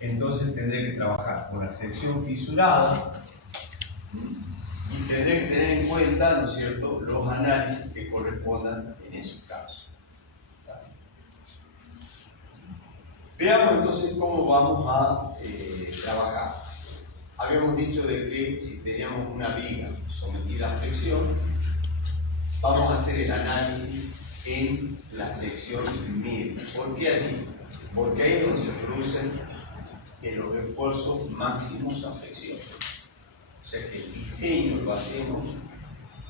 entonces tendré que trabajar con la sección fisurada y tendré que tener en cuenta, ¿no es cierto?, los análisis que correspondan en esos casos. Veamos entonces cómo vamos a trabajar. Habíamos dicho de que si teníamos una viga sometida a flexión, vamos a hacer el análisis en la sección media. ¿Por qué así? Porque ahí es donde se producen los esfuerzos máximos a flexión. O sea que el diseño lo hacemos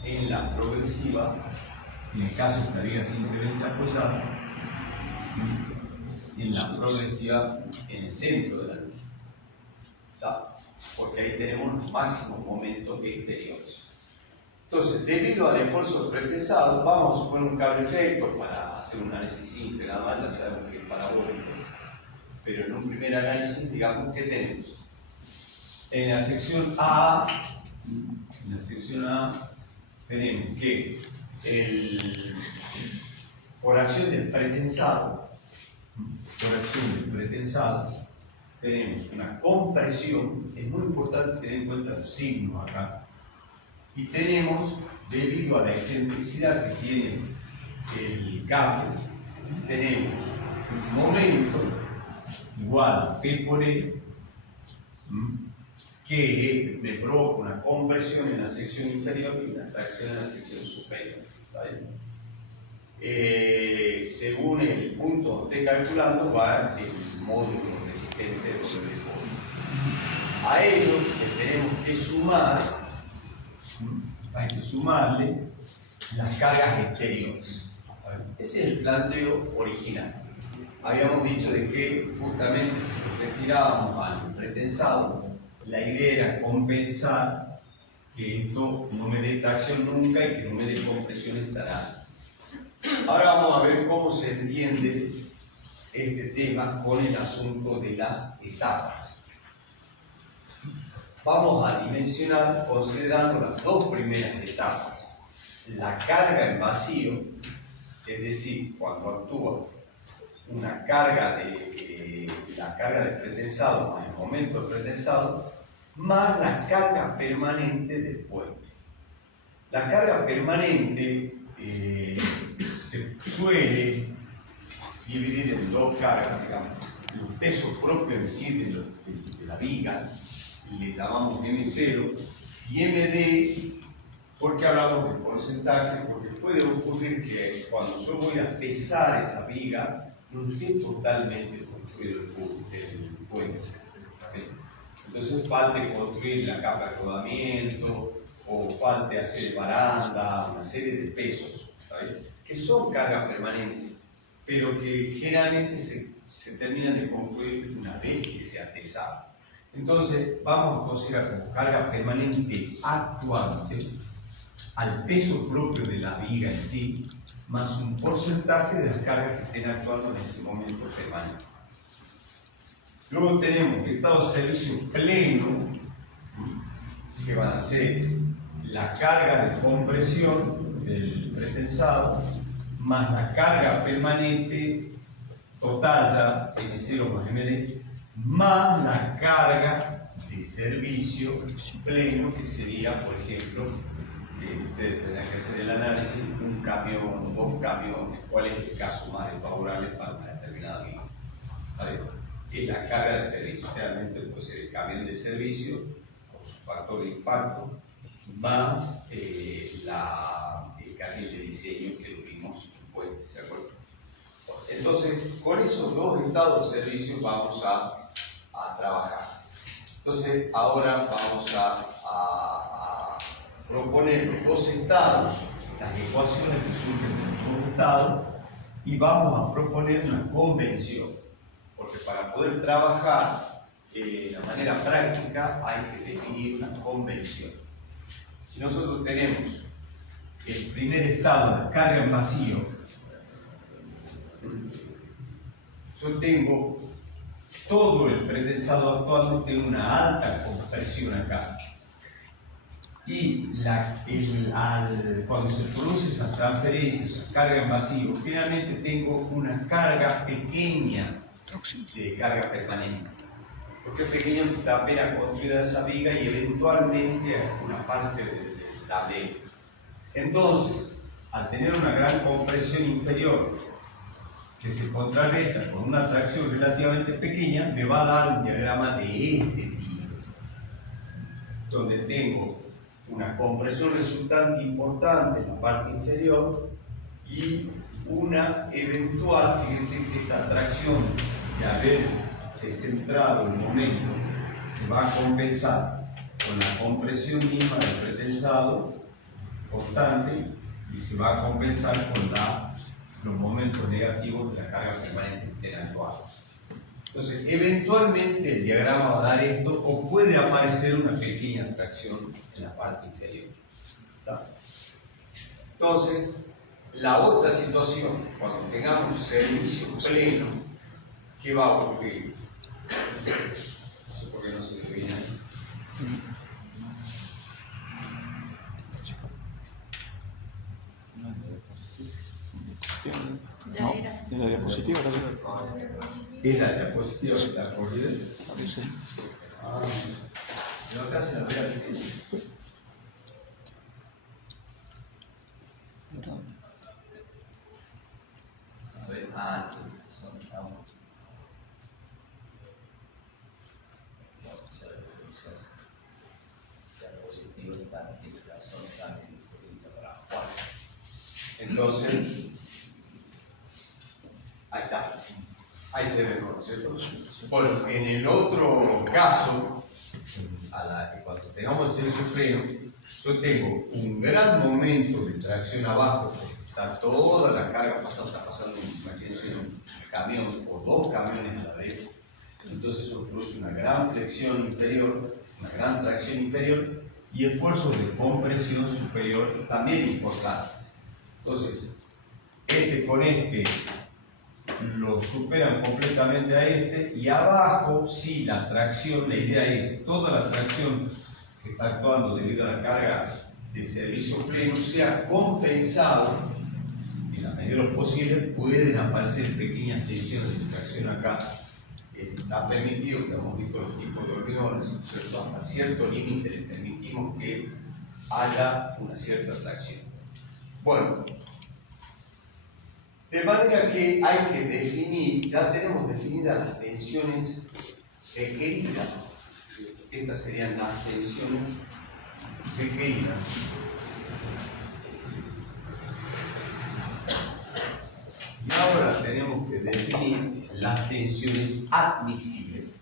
en la progresiva, en el caso de la viga simplemente apoyada, en la progresiva en el centro de la luz. ¿Está? Porque ahí tenemos los máximos momentos exteriores. Entonces, debido al esfuerzo pretensado, vamos a suponer un cable recto para hacer un análisis simple, nada más, ya sabemos que es parabólico. Pero en un primer análisis, digamos, ¿qué tenemos? En la sección A, tenemos que por acción del pretensado, tenemos una compresión. Es muy importante tener en cuenta los signos acá. Y tenemos, debido a la excentricidad que tiene el cable, tenemos un momento igual a P por E, que me provoca una compresión en la sección inferior y una tracción en la sección superior. ¿Está bien? Según el punto que esté calculando, va el módulo resistente de W. A ello le tenemos que sumar, hay que sumarle las cargas exteriores. Ese es el planteo original. Habíamos dicho de que justamente si nos retirábamos al pretensado, la idea era compensar que esto no me dé tracción nunca y que no me dé compresión estatal. Ahora vamos a ver cómo se entiende este tema con el asunto de las etapas. Vamos a dimensionar considerando las dos primeras etapas. La carga en vacío, es decir, cuando actúa una carga la carga de pretensado más el momento del pretensado, más la carga permanente del puente. La carga permanente se suele dividir en dos cargas, digamos. El peso propio en sí de la viga, le llamamos M0, y MD, porque hablamos del porcentaje, porque puede ocurrir que cuando yo voy a pesar esa viga, no esté totalmente construido el puente. Entonces falte construir la capa de rodamiento, o falte hacer baranda, una serie de pesos, ¿sabes?, que son cargas permanentes, pero que generalmente se terminan de concluir una vez que se ha pesado. Entonces vamos a considerar como carga permanente actuante al peso propio de la viga en sí, más un porcentaje de las cargas que estén actuando en ese momento permanente. Luego tenemos estado de servicio pleno, que van a ser la carga de compresión del pretensado, más la carga permanente total ya, M0 más MD, más la carga de servicio pleno, que sería, por ejemplo, ustedes tendrán que hacer el análisis, un camión, dos camiones, cuál es el caso más desfavorable para una determinada viga. ¿Vale? Es la carga de servicio. Realmente puede ser el camión de servicio, con su factor de impacto, más el carril de diseño que lo vimos después, ¿de acuerdo? Entonces, con esos dos estados de servicio vamos a trabajar. Entonces, ahora vamos a proponer los dos estados, las ecuaciones que surgen de los dos estados, y vamos a proponer una convención, porque para poder trabajar de la manera práctica hay que definir una convención. Si nosotros tenemos el primer estado, la carga en vacío, yo tengo todo el pretensado actualmente en una alta compresión acá. Y cuando se produce esa transferencia, esa carga en vacío, generalmente tengo una carga pequeña de carga permanente. Porque es pequeño, está apenas construida esa viga y eventualmente una parte de la viga. Entonces, al tener una gran compresión inferior que se contrarresta con una tracción relativamente pequeña, me va a dar un diagrama de este tipo, donde tengo una compresión resultante importante en la parte inferior y una eventual, fíjense que esta tracción de haber descentrado el momento se va a compensar con la compresión misma del pretensado constante y se va a compensar con los momentos negativos de la carga permanente interactual. Entonces, eventualmente el diagrama va a dar esto o puede aparecer una pequeña tracción en la parte inferior. ¿Está? Entonces, la otra situación, cuando tengamos servicio pleno, ¿qué va a ocurrir? No sé por qué no se ve bien ahí. No, en la diapositiva. ¿Es la diapositiva que está corrida? Sí. Pero acá se la ve al final. A ver, entonces, ahí está. Ahí se ve mejor, ¿cierto? Bueno, en el otro caso, cuando tengamos el servicio pleno, yo tengo un gran momento de tracción abajo, porque está toda la carga pasando, está pasando un camión o dos camiones a la vez. Entonces eso produce una gran flexión inferior, una gran tracción inferior y esfuerzos de compresión superior también importantes. Entonces, este con este lo superan completamente a este y abajo sí la tracción, la idea es toda la tracción que está actuando debido a la carga de servicio pleno sea compensado en la medida de lo posible. Pueden aparecer pequeñas tensiones de tracción acá. Está permitido, que hemos visto los tipos de hormigones, ¿cierto? Hasta cierto límite le permitimos que haya una cierta tracción. Bueno, de manera que hay que definir, ya tenemos definidas las tensiones requeridas. Estas serían las tensiones requeridas. Y ahora tenemos que definir las tensiones admisibles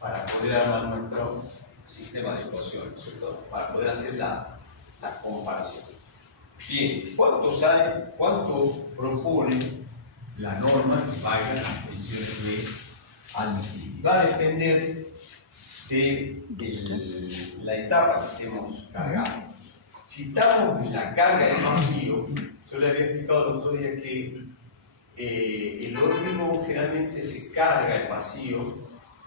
para poder armar nuestro sistema de ecuaciones, ¿cierto? Para poder hacer la comparación. Bien, ¿cuánto propone la norma que valga las tensiones admisibles? Va a depender de la etapa que estemos cargando. Si estamos en la carga de vacío, yo le había explicado el otro día que el hormigón generalmente se carga el vacío,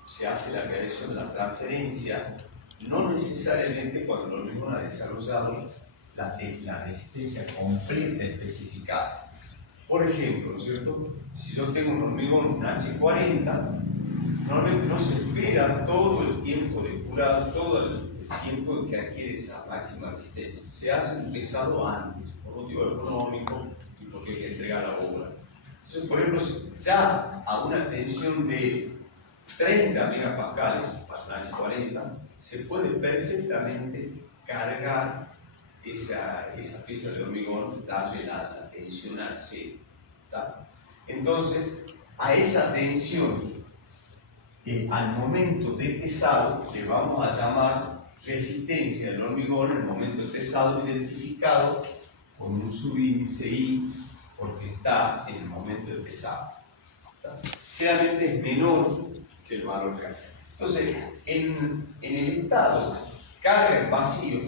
se hace la realización de la transferencia, no necesariamente cuando el hormigón ha desarrollado la resistencia completa especificada. Por ejemplo, ¿no es cierto? Si yo tengo un hormigón, un H40, normalmente no se espera todo el tiempo de curado, todo el tiempo en que adquiere esa máxima resistencia. Se hace un pesado antes, por motivo económico y porque hay que entregar la obra. Entonces, por ejemplo, ya a una tensión de 30 megapascales para un H40, se puede perfectamente cargar esa pieza de hormigón, darle la tensión al C. Entonces, a esa tensión, al momento de pesado, le vamos a llamar resistencia del hormigón, el momento de pesado identificado con un subíndice I, porque está en el momento de pesado. Generalmente es menor que el valor real. Entonces, en el estado carga en vacío,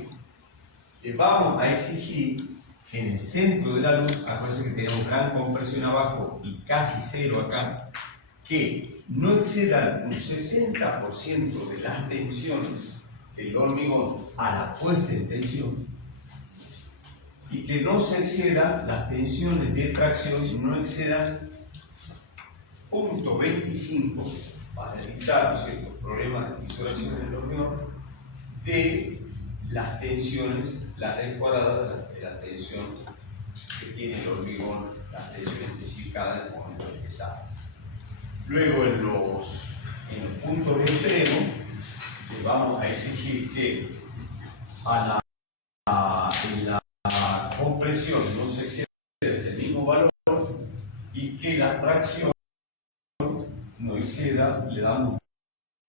le vamos a exigir en el centro de la luz, acuérdense que tenemos gran compresión abajo y casi cero acá, que no excedan un 60% de las tensiones del hormigón a la puesta en tensión y que no se excedan las tensiones de tracción, no excedan punto 25 para evitar ciertos problemas de fisuración en el hormigón de las tensiones, la raíz cuadrada de la tensión que tiene el hormigón, la tensión especificada en el momento de pesado. Luego en los puntos extremos le vamos a exigir que en la compresión no se exceda ese mismo valor y que la tracción no exceda, le damos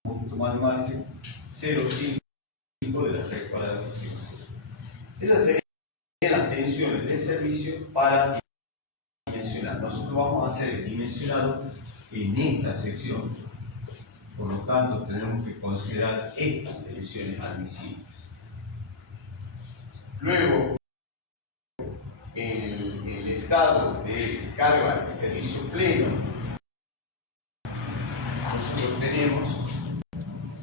un poquito más de margen, 0,5 de la raíz cuadrada de la estimación. Esas serían las tensiones de servicio para dimensionar. Nosotros vamos a hacer el dimensionado en esta sección, por lo tanto tenemos que considerar estas tensiones admisibles. Luego, el estado de carga de servicio pleno, nosotros tenemos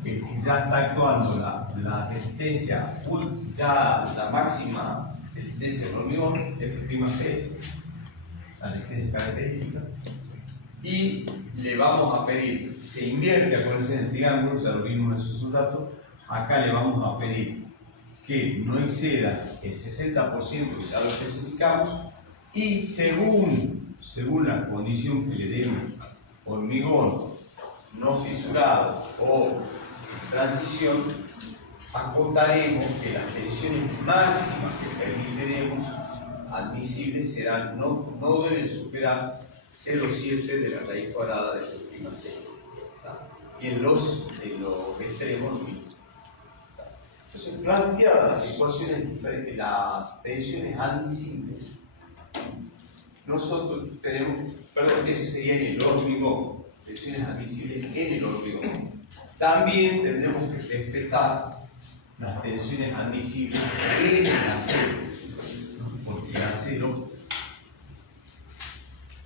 que ya está actuando la resistencia full, ya la máxima resistencia del hormigón, F'C, la resistencia característica, y le vamos a pedir, se invierte, acuérdense en el triángulo, ya lo vimos hace un rato, acá le vamos a pedir que no exceda el 60%, que ya lo especificamos, y según la condición que le demos, hormigón no fisurado o en transición, acotaremos que las tensiones máximas que permitiremos admisibles serán, no deben superar 0,7 de la raíz cuadrada de su prima C. Y en los extremos lo mismo. Entonces, planteadas las ecuaciones diferentes, las tensiones admisibles, nosotros tenemos, eso sería en el hormigón, tensiones admisibles en el hormigón. También tendremos que respetar las tensiones admisibles en el acero, porque el acero,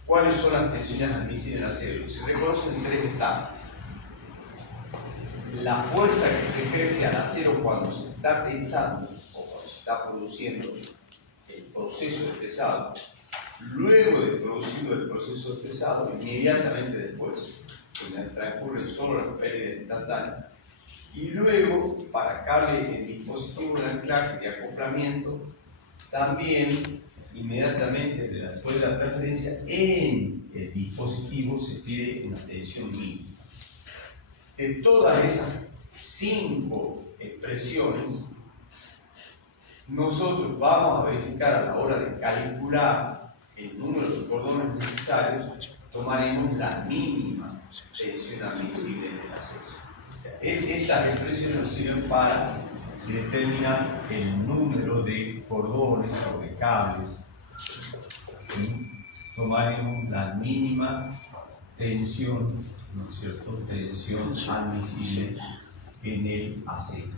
¿cuáles son las tensiones admisibles en el acero? Se reconocen tres etapas. La fuerza que se ejerce al acero cuando se está tensando o cuando se está produciendo el proceso de pesado, luego de producido el proceso de pesado, inmediatamente después, donde transcurren solo las pérdidas instantáneas, y luego para cable en dispositivo de anclaje de acoplamiento, también inmediatamente después de la transferencia en el dispositivo se pide una tensión mínima. De todas esas 5 expresiones, nosotros vamos a verificar a la hora de calcular el número de cordones necesarios, tomaremos la mínima tensión admisible del acceso. O sea, estas expresiones nos sirven para determinar el número de cordones o de cables. Tomaremos la mínima tensión, ¿no es cierto?, tensión admisible en el acero.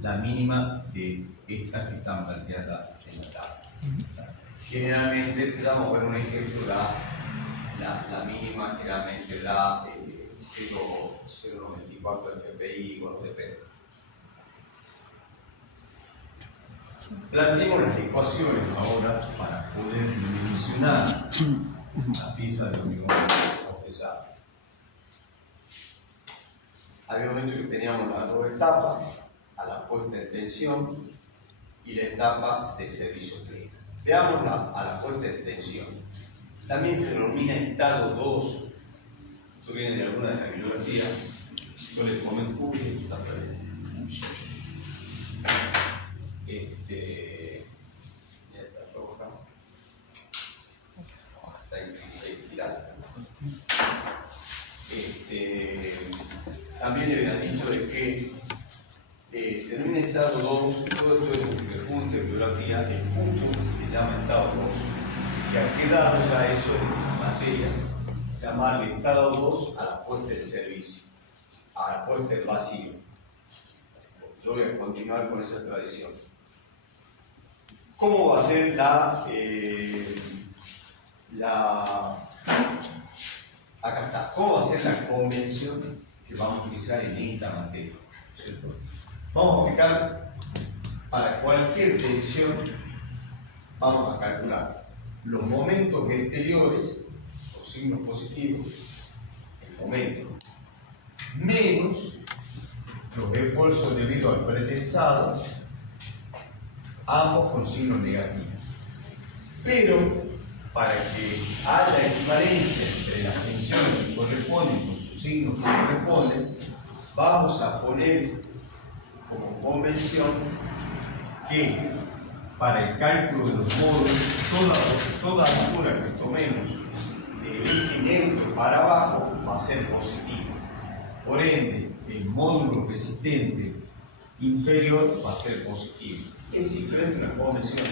La mínima de estas que están planteadas en la tabla. Generalmente, vamos a ver un ejemplo, la mínima generalmente da 0,94 FPI o depende. Planteemos las ecuaciones ahora para poder dimensionar la pieza de hormigón pesado. Habíamos dicho que teníamos las 2 etapas, a la puesta en tensión y la etapa de servicio pleno. Veámosla a la puesta en tensión. También se denomina estado 2. Esto viene de alguna de la bibliografía. Yo les comento un poco y está perdido. Ya está provocando. Está tirada. También le habían dicho de que se denomina estado 2, todo esto es un punto de bibliografía, el punto que se llama estado 2, que ha quedado ya eso en materia, se llama el estado 2 a la puesta en servicio, a la puesta en vacío. Yo voy a continuar con esa tradición. ¿Cómo va a ser acá está, cómo va a ser la convención que vamos a utilizar en esta materia? ¿Cierto? Vamos a aplicar para cualquier tensión, vamos a calcular los momentos exteriores, o signo positivo, el momento, menos los esfuerzos debido al pretensado, ambos con signo negativo. Pero, para que haya equivalencia entre las tensiones que corresponden con sus signos que corresponden, vamos a poner como convención que para el cálculo de los módulos, toda altura que tomemos del eje neutro para abajo va a ser positiva. Por ende, el módulo resistente inferior va a ser positivo. Es simplemente una convención.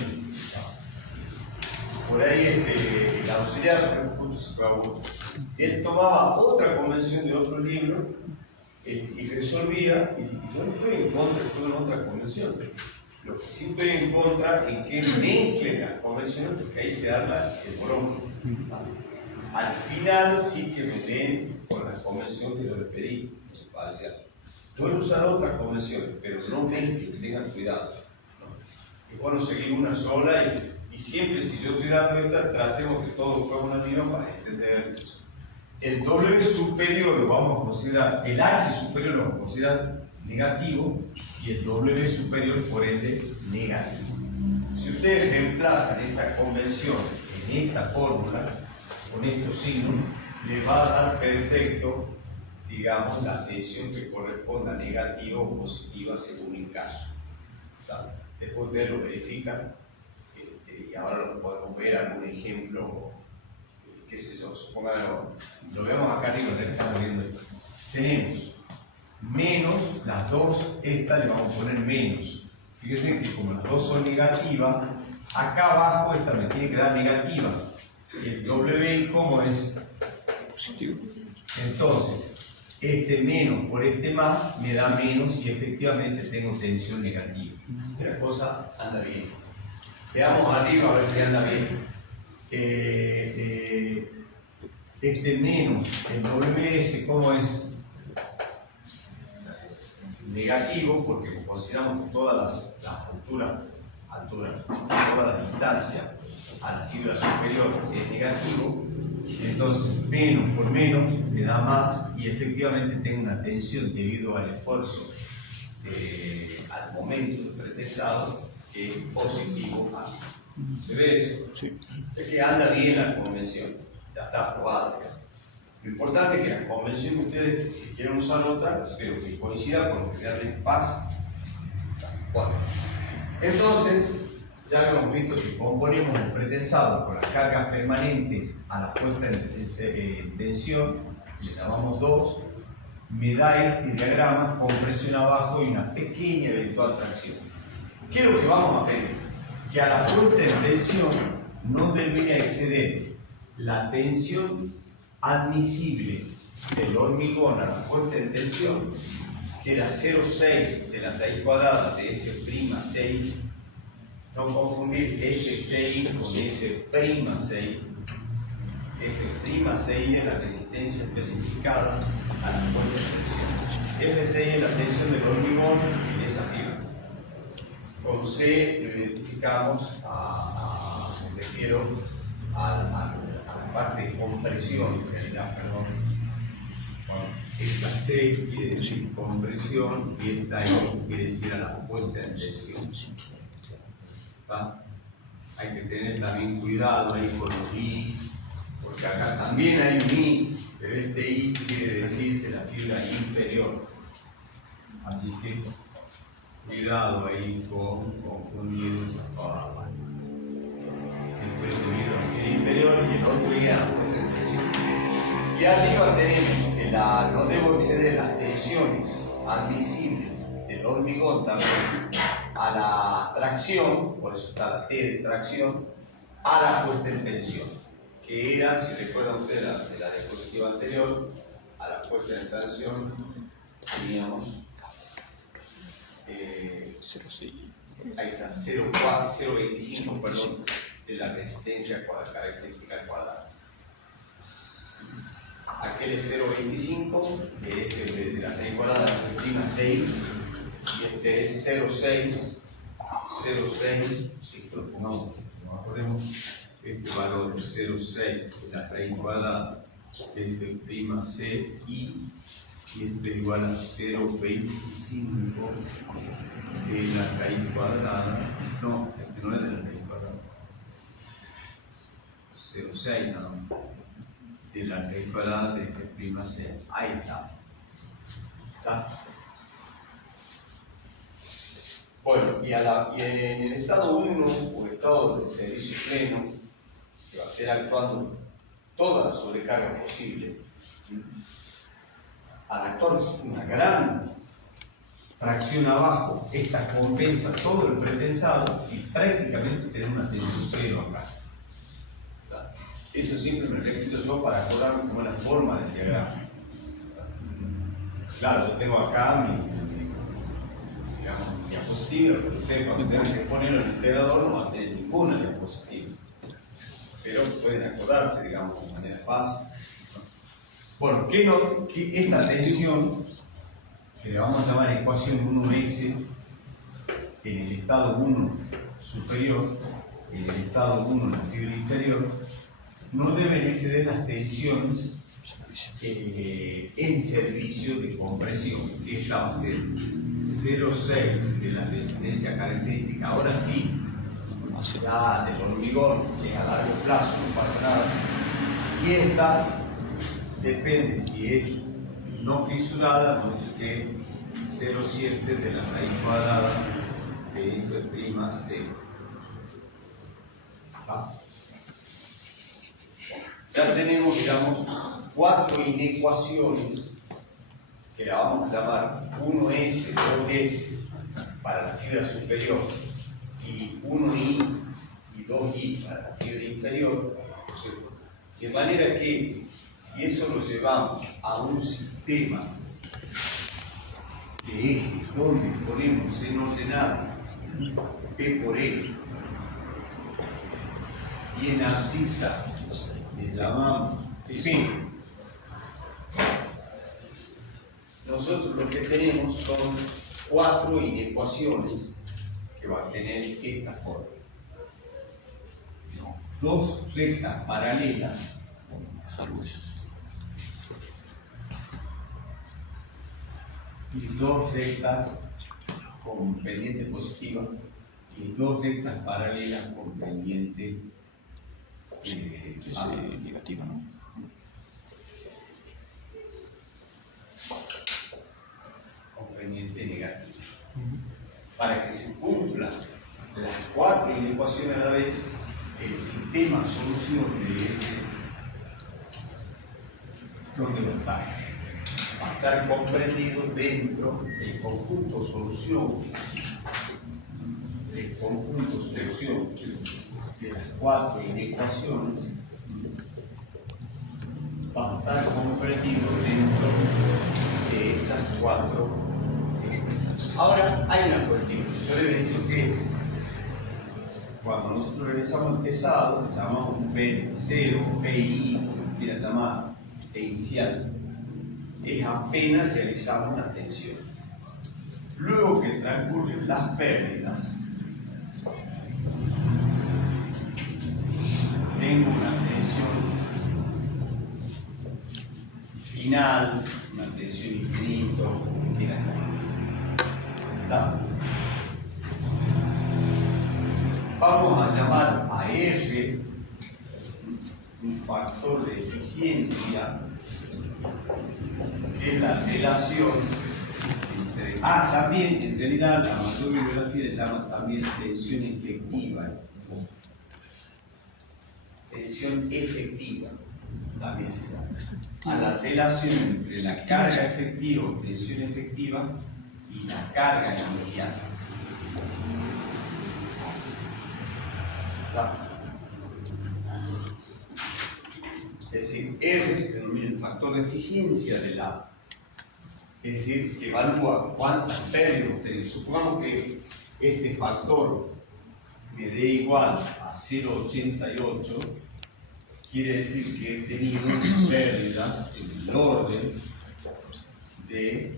Por ahí el auxiliar, justo se fue a uno, él tomaba otra convención de otro libro y resolvía, y yo no estoy en contra, estoy en otra convención. Lo que sí estoy en contra es que mezclen las convenciones, porque ahí se da el bronco. Al final sí que me den con la convención que yo les pedí. O sea, pueden usar otras convenciones, pero no mezclen, tengan cuidado. ¿No? Es bueno seguir una sola y siempre, si yo estoy dando esta, tratemos que todo juegue una tiro para extender eso. El W superior lo vamos a considerar, el H superior lo vamos a considerar negativo y el W superior por ende negativo. Si ustedes reemplazan esta convención en esta fórmula, con estos signos, les va a dar perfecto, digamos, la tensión que corresponda a negativa o positiva según el caso. Después ustedes lo verifican y ahora lo podemos ver algún ejemplo, qué sé yo, supongamos, lo vemos acá arriba, estamos viendo. Tenemos menos las dos, esta le vamos a poner menos. Fíjense que como las dos son negativas, acá abajo esta me tiene que dar negativa. Y el W, ¿cómo es? Positivo. Entonces, este menos por este más me da menos y efectivamente tengo tensión negativa. La cosa anda bien. Veamos arriba a ver si anda bien. Este menos, el WS, ¿cómo es? Negativo, porque consideramos que todas las alturas, toda la distancia a la fibra superior es negativo, entonces menos por menos me da más y efectivamente tengo una tensión debido al esfuerzo al momento del pretensado que es positivo a mí. ¿Se ve eso? Sí. Es que anda bien la convención, ya está aprobada. Lo importante es que la convención que ustedes, si quieren usar otra, pero que coincida con lo que realmente pasa. Bueno, entonces, ya hemos visto que componemos el pretensado con las cargas permanentes a la puesta en tensión, que le llamamos 2, me da este diagrama con presión abajo y una pequeña eventual tracción. ¿Qué es lo que vamos a pedir? Que a la puesta en tensión no debería exceder la tensión admisible del hormigón a la puesta en tensión, que era 0,6 de la raíz cuadrada de F'6, no confundir F6 con F'6. F'6 es la resistencia especificada a la puesta en tensión. F6 es la tensión del hormigón en esa fibra. Con C lo identificamos me refiero a la parte de compresión, en realidad, perdón. Bueno, esta C quiere decir compresión y esta I quiere decir a la puesta en tensión. ¿Está? Hay que tener también cuidado ahí con los I, porque acá también hay un I, pero este I quiere decir de la fibra inferior. Así que cuidado ahí con confundir esas palabras. El inferior y el otro I a la puesta en tensión. Y arriba tenemos que no debo exceder las tensiones admisibles del hormigón también a la tracción, por eso está la T de tracción, a la puesta en tensión, que era, si recuerdan ustedes de la diapositiva anterior, a la puesta en tensión teníamos ahí está, 0,25, perdón, de la resistencia característica al cuadrado. Aquel es 0,25 de la raíz cuadrada de F'6 y este es 0,6, si lo pongamos, no acordemos, este valor 0,6 de la raíz cuadrada de f'C y esto es igual a 0,25 de la raíz cuadrada, no, este no es de la raíz cuadrada, 0,6 nada más, de la raíz cuadrada de f'C. Ahí está. ¿Está? Bueno, y en el estado 1 o estado de servicio pleno, que va a ser actuando toda la sobrecarga posible, al actuar una gran tracción abajo, esta compensa todo el pretensado y prácticamente tenemos una tensión cero acá. ¿Está? Eso siempre me repito yo para acordarme cómo es la forma del diagrama. Claro, yo tengo acá mi diapositiva, pero ustedes cuando tengan que ponerlo en el integrador no van a tener ninguna diapositiva. Pero pueden acordarse, digamos, de manera fácil. Bueno, que esta tensión, que le vamos a llamar ecuación 1S, en el estado 1 superior, en el estado 1 en la fibra inferior, no deben exceder las tensiones en servicio de compresión. Esta va a ser 0,6 de la resistencia característica. Ahora sí, ya del hormigón, que es a largo plazo, no pasa nada. Y esta depende si es no fisurada, hemos dicho que 0,7 de la raíz cuadrada de f'C. Ya tenemos, digamos, 4 inecuaciones que la vamos a llamar 1S, 2S para la fibra superior y 1I y 2I para la fibra inferior. De manera que si eso lo llevamos a un sistema de ejes donde ponemos en ordenada P por E y en abscisa le llamamos P, nosotros lo que tenemos son 4 inecuaciones que van a tener esta forma. 2 rectas paralelas y 2 rectas con pendiente positiva y 2 rectas paralelas con pendiente negativa, ¿no? Con pendiente negativa. Para que se cumplan las 4 inecuaciones a la vez, el sistema solución de ese, ¿dónde va a estar? Va a estar comprendido dentro del conjunto solución, de las 4 inecuaciones, va a estar comprendido dentro de esas 4. Ahora, hay una cuestión. Yo le he dicho que cuando nosotros realizamos el pesado, le llamamos un P0, PI, como quiera llamar, inicial, es apenas realizamos una tensión. Luego que transcurren las pérdidas, tengo una tensión final, una tensión infinita, como quiera llamar. ¿Está? Vamos a llamar a R un factor de eficiencia, que es la relación entre... también, en realidad, la mayor bibliografía se llama también tensión efectiva. Tensión efectiva, también se llama. A la relación entre la carga efectiva o tensión efectiva y la carga inicial. Es decir, R se denomina el factor de eficiencia del A. Es decir, que evalúa cuántas pérdidas tenemos. Supongamos que este factor me dé igual a 0,88, quiere decir que he tenido pérdidas en el orden de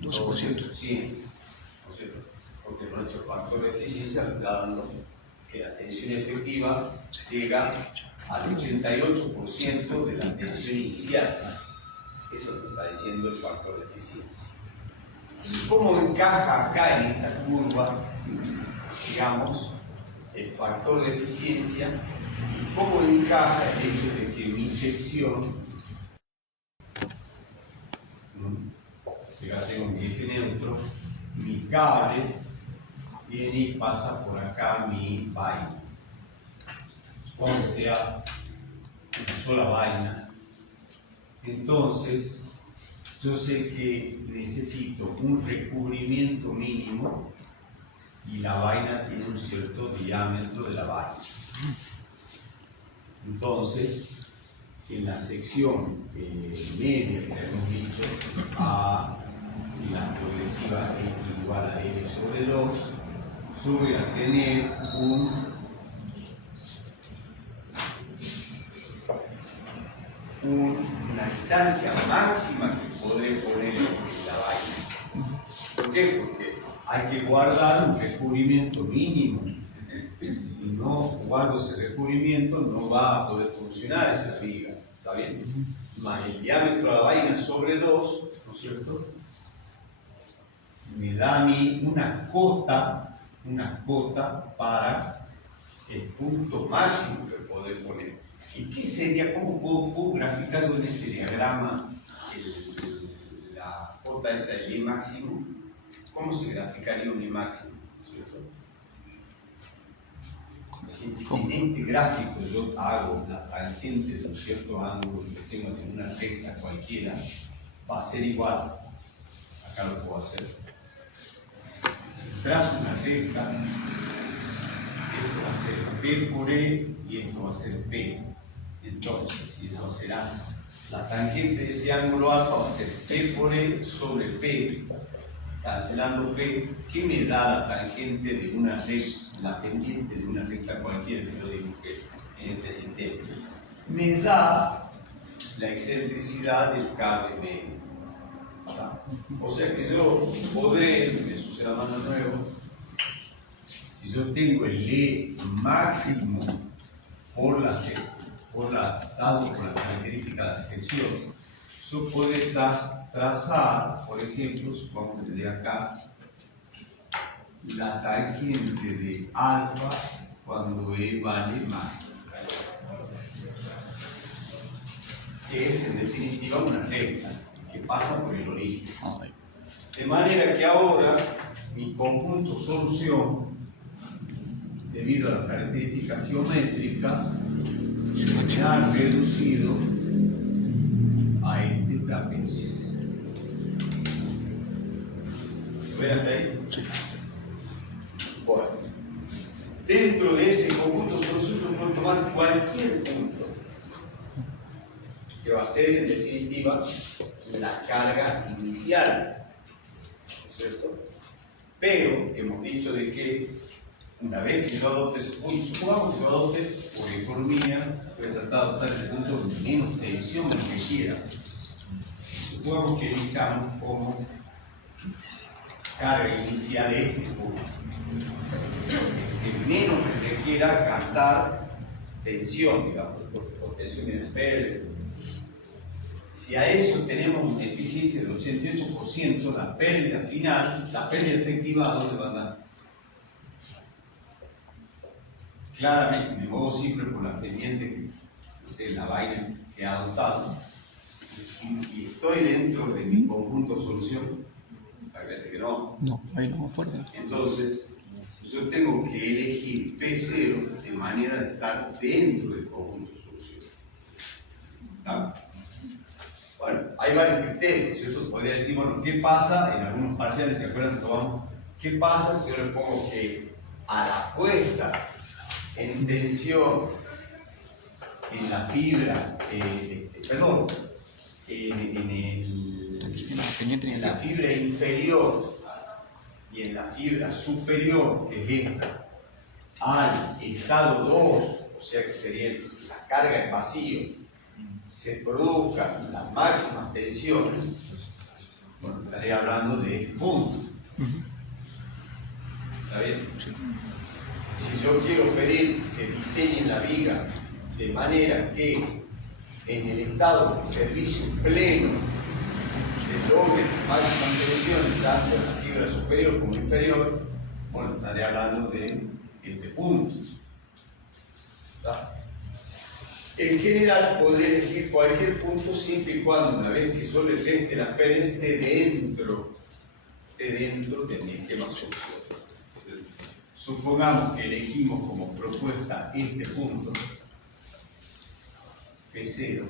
12%. ¿No es cierto? Porque nuestro factor de eficiencia está dando que la tensión efectiva llega al 88% de la tensión inicial. Eso es lo que está diciendo el factor de eficiencia. ¿Cómo encaja acá en esta curva, digamos, el factor de eficiencia? ¿Y cómo encaja el hecho de que mi sección, acá tengo mi eje neutro, mi cable viene y pasa por acá mi vaina? Supongo que sea una sola vaina. Entonces, yo sé que necesito un recubrimiento mínimo y la vaina tiene un cierto diámetro de la vaina. Entonces, en la sección media que hemos dicho, A y la progresiva es igual a L sobre 2, yo voy a tener una distancia máxima que podré poner en la vaina. ¿Por qué? Porque hay que guardar un recubrimiento mínimo. Si no guardo ese recubrimiento, no va a poder funcionar esa viga. ¿Está bien? Más el diámetro de la vaina sobre 2, ¿no es cierto? Me da a mí una cota para el punto máximo que poder poner. ¿Y qué sería? ¿Cómo puedo graficar yo en este diagrama la cota esa del I máximo? ¿Cómo se graficaría un I máximo? ¿Cierto? Si en este gráfico yo hago la tangente de un cierto ángulo que tengo en una recta cualquiera, va a ser igual. Acá lo puedo hacer. Si trazo una recta, esto va a ser P por E y esto va a ser P. Entonces, si esto será la tangente de ese ángulo alfa, va a ser P por E sobre P, cancelando P. ¿Qué me da la tangente de una recta, la pendiente de una recta cualquiera que yo dibujé en este sistema? Me da la excentricidad del cable medio. O sea que yo podré, me sucede la mano nuevo, si yo tengo el E máximo dado por la característica de la sección, yo podré trazar, por ejemplo, supongamos que tendría acá la tangente de alfa cuando E vale más, que es en definitiva una recta que pasa por el origen. De manera que ahora mi conjunto solución, debido a las características geométricas, se ha reducido a este trapecio. ¿Lo ven hasta ahí? Sí. Bueno, dentro de ese conjunto solución yo puedo tomar cualquier punto, que va a ser en definitiva la carga inicial, ¿no es cierto? Pero hemos dicho de que una vez que yo adopte ese punto, supongamos que yo adopte por economía, voy a tratar de adoptar ese punto con menos tensión de lo que quiera. Supongamos que elijamos como carga inicial este punto, que menos requiera gastar tensión, digamos, por tensión en el verde. Si a eso tenemos una eficiencia del 88%, la pérdida final, la pérdida efectiva, ¿a dónde va a dar? Claramente, me muevo siempre por la pendiente que la vaina que he adoptado y estoy dentro de mi conjunto de solución. Parece que no. No, ahí no me acuerdo. Entonces, yo tengo que elegir P0 de manera de estar dentro del conjunto de solución. ¿Está? Bueno, hay varios criterios, ¿cierto? Podría decir, bueno, ¿qué pasa? En algunos parciales, ¿se acuerdan? Tomamos, ¿qué pasa si yo le pongo que a la puesta en tensión en la fibra, en la fibra inferior y en la fibra superior, que es esta, al estado 2, o sea que sería la carga en vacío, se produzcan las máximas tensiones? Bueno, estaría hablando de este punto. ¿Está bien? Sí. si yo quiero pedir que diseñen la viga de manera que en el estado de servicio pleno se logre máxima tensión tanto en la fibra superior como inferior, bueno, estaré hablando de este punto. ¿Está? En general podría elegir cualquier punto siempre y cuando, una vez que yo le reste las pérdidas, esté dentro de mi esquema solución. Supongamos que elegimos como propuesta este punto, P0,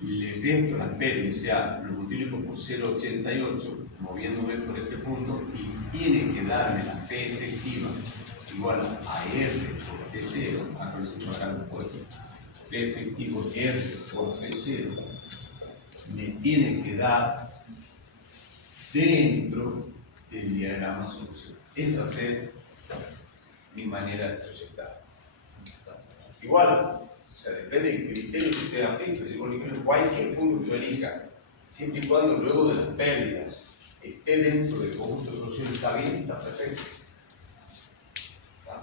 y le resto las pérdidas, o sea, lo multiplico por 0,88, moviéndome por este punto, y tiene que darme la P efectiva igual a R por P0, acá necesito acá un puesto, P efectivo R por P0, me tiene que dar dentro del diagrama solución. Esa va a ser mi manera de proyectar. Igual, o sea, depende del criterio que usted aplique. Si cualquier punto que yo elija, siempre y cuando luego de las pérdidas esté dentro del conjunto de solución, está bien, está perfecto. ¿Está?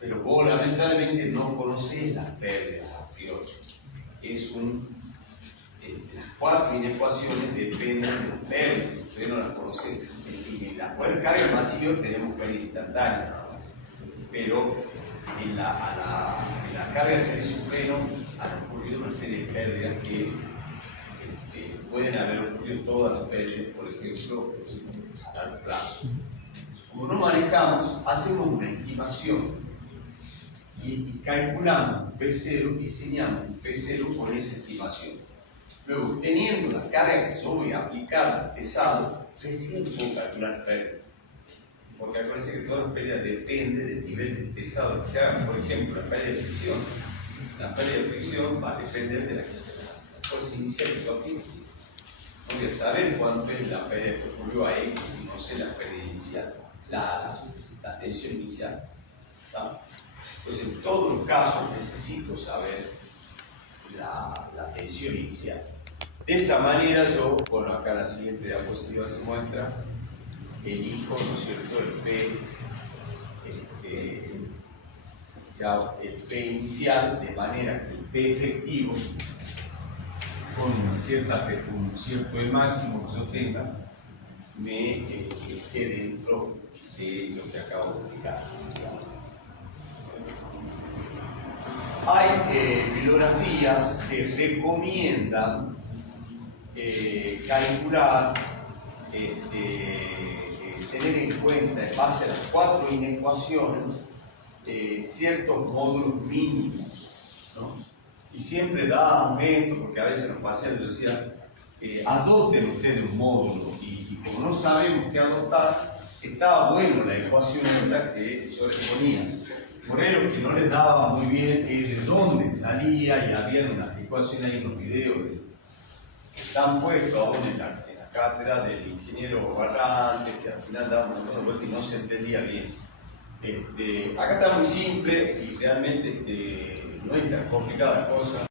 Pero vos lamentablemente no conocés las pérdidas a priori. Las 4 inecuaciones dependen de las pérdidas, ustedes no las conocen. En la cual carga el vacío tenemos pérdida instantánea nada más. Pero en la carga de servicio pleno han ocurrido una serie de pérdidas que pueden haber ocurrido todas las pérdidas, por ejemplo, a largo plazo. Entonces, como no manejamos, hacemos una estimación y calculamos un P0, diseñamos un P0 con esa estimación. Luego, teniendo la carga que yo voy a aplicar al pesado, recién puedo calcular pérdidas. Porque acuérdense que todas las pérdidas dependen del nivel de pesado que se haga. Por ejemplo, la pérdida de fricción. La pérdida de fricción va a depender de la fuerza inicial que yo aplico. No voy a saber cuánto es la pérdida que ocurrió a X si no sé la pérdida inicial, la tensión inicial. ¿Está? Entonces, en todos los casos necesito saber la tensión inicial. De esa manera yo, bueno, acá la siguiente diapositiva se muestra, elijo, ¿no es cierto?, el P inicial, de manera que el P efectivo, con un cierto E máximo que yo tenga, me esté dentro de lo que acabo de explicar. Hay bibliografías que recomiendan calcular, tener en cuenta, en base a las 4 inecuaciones, ciertos módulos mínimos, ¿no? Y siempre da un método, porque a veces los parciales decían, adopten ustedes un módulo, y como no sabemos qué adoptar, estaba bueno la ecuación que yo les ponía. Por ahí lo que no les daba muy bien es de dónde salía, y había unas ecuaciones ahí en los videos que están puestos aún en la cátedra del ingeniero Barrantes, que al final daba un montón de vueltas y no se entendía bien. Acá está muy simple y realmente no es tan complicada la cosa.